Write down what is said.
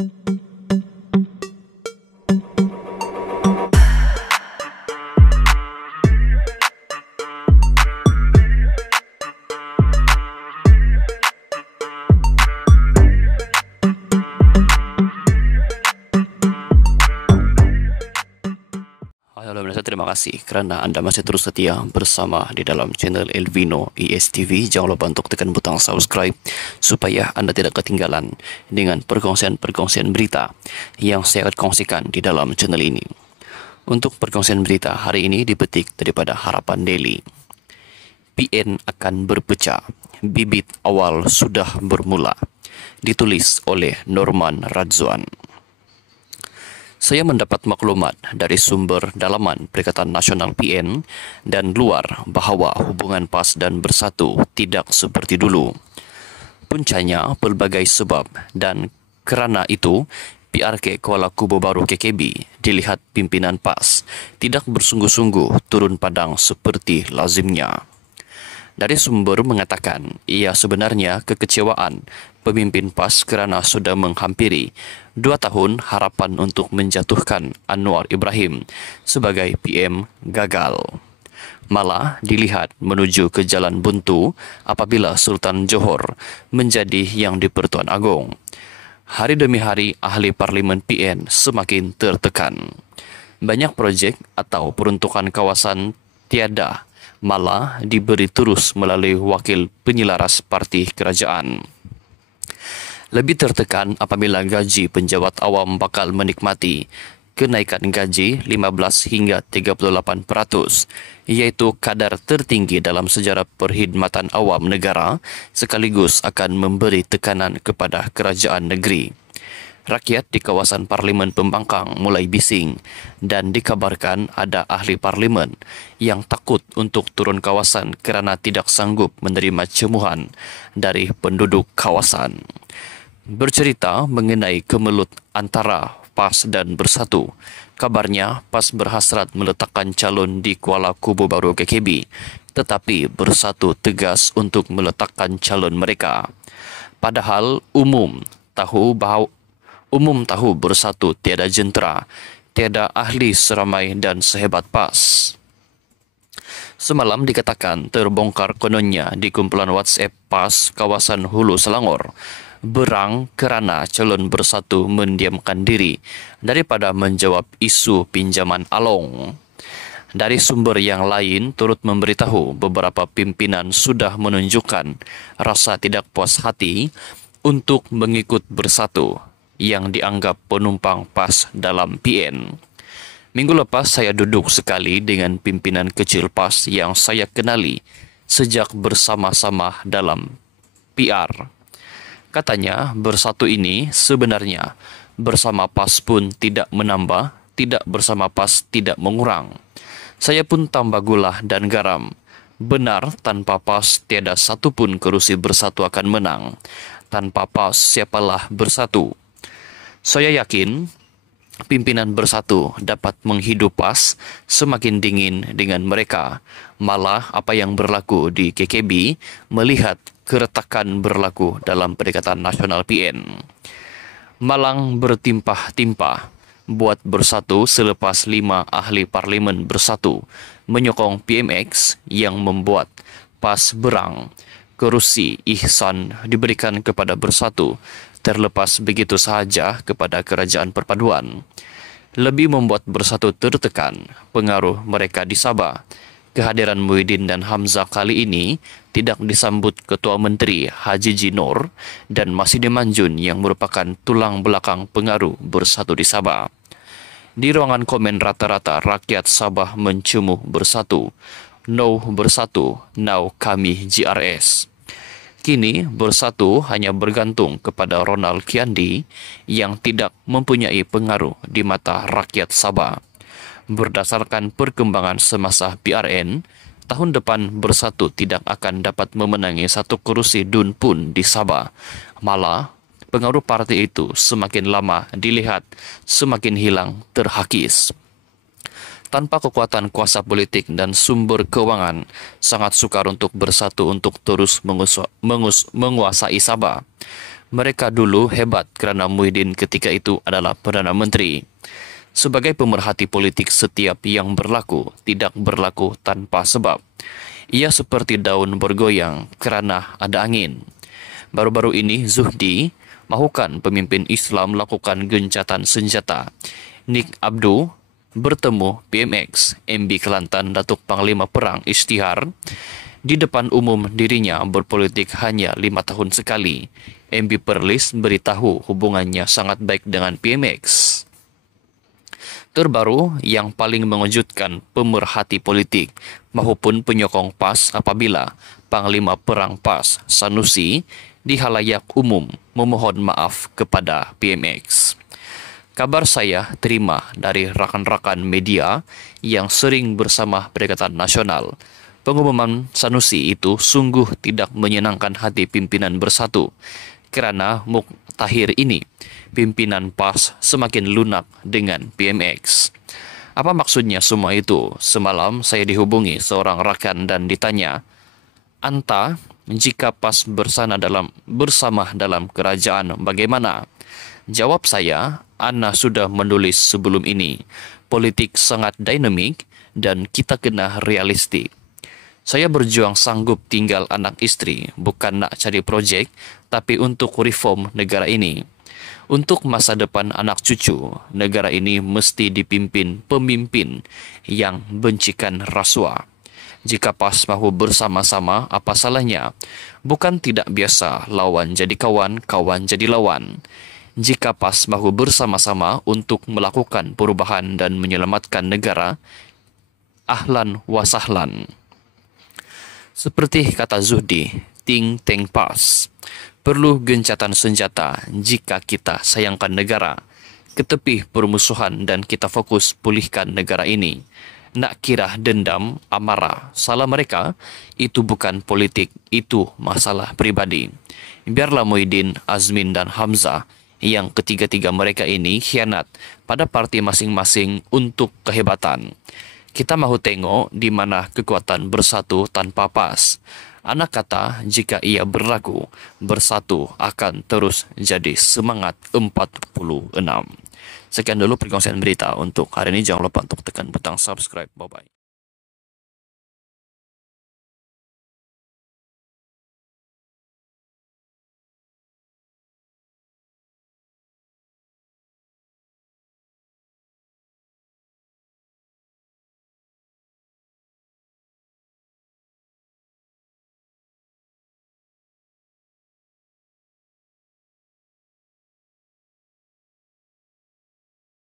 Halo pemirsa, terima kasih kerana Anda masih terus setia bersama di dalam channel Elvino ESTV. Jangan lupa untuk tekan butang subscribe supaya Anda tidak ketinggalan dengan perkongsian-perkongsian berita yang saya akan kongsikan di dalam channel ini. Untuk perkongsian berita hari ini dipetik daripada Harapan Daily. PN akan berpecah, bibit awal sudah bermula. Ditulis oleh Norman Radzwan. Saya mendapat maklumat dari sumber dalaman Perikatan Nasional PN dan luar bahawa hubungan PAS dan Bersatu tidak seperti dulu. Puncanya pelbagai sebab dan kerana itu PRK Kuala Kubu Baru KKB dilihat pimpinan PAS tidak bersungguh-sungguh turun padang seperti lazimnya. Dari sumber mengatakan ia sebenarnya kekecewaan pemimpin PAS kerana sudah menghampiri 2 tahun harapan untuk menjatuhkan Anwar Ibrahim sebagai PM gagal. Malah dilihat menuju ke jalan buntu apabila Sultan Johor menjadi yang di-Pertuan Agong. Hari demi hari ahli Parlimen PN semakin tertekan. Banyak projek atau peruntukan kawasan tiada, malah diberi terus melalui wakil penyelaras parti kerajaan. Lebih tertekan apabila gaji penjawat awam bakal menikmati kenaikan gaji 15 hingga 38%, iaitu kadar tertinggi dalam sejarah perkhidmatan awam negara, sekaligus akan memberi tekanan kepada kerajaan negeri. Rakyat di kawasan Parlimen Pembangkang mulai bising dan dikabarkan ada ahli parlimen yang takut untuk turun kawasan kerana tidak sanggup menerima cemuhan dari penduduk kawasan. Bercerita mengenai kemelut antara PAS dan Bersatu, kabarnya PAS berhasrat meletakkan calon di Kuala Kubu Baru KKB, tetapi Bersatu tegas untuk meletakkan calon mereka. Padahal umum tahu Bersatu tiada jentera, tiada ahli seramai dan sehebat PAS. Semalam dikatakan terbongkar kononnya di kumpulan WhatsApp PAS kawasan Hulu Selangor, berang kerana calon Bersatu mendiamkan diri daripada menjawab isu pinjaman Along. Dari sumber yang lain turut memberitahu beberapa pimpinan sudah menunjukkan rasa tidak puas hati untuk mengikut Bersatu yang dianggap penumpang PAS dalam PN. Minggu lepas saya duduk sekali dengan pimpinan kecil PAS yang saya kenali sejak bersama-sama dalam PR. Katanya Bersatu ini sebenarnya bersama PAS pun tidak menambah, tidak bersama PAS tidak mengurang. Saya pun tambah gula dan garam. Benar, tanpa PAS tiada satu pun kerusi Bersatu akan menang. Tanpa PAS siapalah Bersatu? Saya yakin pimpinan Bersatu dapat menghidup PAS semakin dingin dengan mereka. Malah apa yang berlaku di KKB melihat keretakan berlaku dalam Perikatan Nasional PN. Malang bertimpah-timpah buat Bersatu selepas 5 ahli parlimen Bersatu menyokong PMX yang membuat PAS berang. Kerusi ihsan diberikan kepada Bersatu terlepas begitu sahaja kepada Kerajaan Perpaduan. Lebih membuat Bersatu tertekan pengaruh mereka di Sabah. Kehadiran Muhyiddin dan Hamzah kali ini tidak disambut Ketua Menteri Haji Jinor dan Masidi Manjun yang merupakan tulang belakang pengaruh Bersatu di Sabah. Di ruangan komen rata-rata rakyat Sabah mencumuh Bersatu. No Bersatu, now kami GRS. Kini Bersatu hanya bergantung kepada Ronald Kiandi yang tidak mempunyai pengaruh di mata rakyat Sabah. Berdasarkan perkembangan semasa PRN, tahun depan Bersatu tidak akan dapat memenangi satu kerusi DUN pun di Sabah. Malah, pengaruh parti itu semakin lama dilihat semakin hilang terhakis. Tanpa kekuatan kuasa politik dan sumber keuangan, sangat sukar untuk Bersatu untuk terus menguasai Sabah. Mereka dulu hebat kerana Muhyiddin ketika itu adalah Perdana Menteri. Sebagai pemerhati politik, setiap yang berlaku tidak berlaku tanpa sebab. Ia seperti daun bergoyang kerana ada angin. Baru-baru ini Zuhdi mahukan pemimpin Islam lakukan gencatan senjata. Nik Abdul bertemu PMX, MB Kelantan Datuk Panglima Perang Isytihar. Di depan umum dirinya berpolitik hanya 5 tahun sekali. MB Perlis beritahu hubungannya sangat baik dengan PMX. Terbaru yang paling mengejutkan, pemerhati politik maupun penyokong PAS apabila Panglima Perang PAS Sanusi di halayak umum memohon maaf kepada PMX. Kabar saya terima dari rakan-rakan media yang sering bersama Perikatan Nasional. Pengumuman Sanusi itu sungguh tidak menyenangkan hati pimpinan Bersatu kerana muktakhir ini pimpinan PAS semakin lunak dengan PMX. Apa maksudnya semua itu? Semalam saya dihubungi seorang rakan dan ditanya, "Anta, jika PAS bersama dalam kerajaan bagaimana?" Jawab saya, "Ana sudah menulis sebelum ini. Politik sangat dinamik dan kita kena realistik. Saya berjuang sanggup tinggal anak isteri, bukan nak cari projek, tapi untuk reform negara ini. Untuk masa depan anak cucu, negara ini mesti dipimpin pemimpin yang bencikan rasuah. Jika PAS mahu bersama-sama, apa salahnya? Bukan tidak biasa lawan jadi kawan, kawan jadi lawan. Jika PAS mahu bersama-sama untuk melakukan perubahan dan menyelamatkan negara, ahlan wa sahlan." Seperti kata Zuhdi, ting teng PAS. Perlu gencatan senjata jika kita sayangkan negara. Ketepi permusuhan dan kita fokus pulihkan negara ini. Nak kira dendam, amarah, salah mereka, itu bukan politik, itu masalah pribadi. Biarlah Muhyiddin, Azmin dan Hamzah, yang ketiga-tiga mereka ini khianat pada parti masing-masing untuk kehebatan. Kita mahu tengok di mana kekuatan Bersatu tanpa PAS. Anak kata jika ia berlaku, Bersatu akan terus jadi semangat 46. Sekian dulu perkongsian berita untuk hari ini. Jangan lupa untuk tekan butang subscribe. Bye-bye.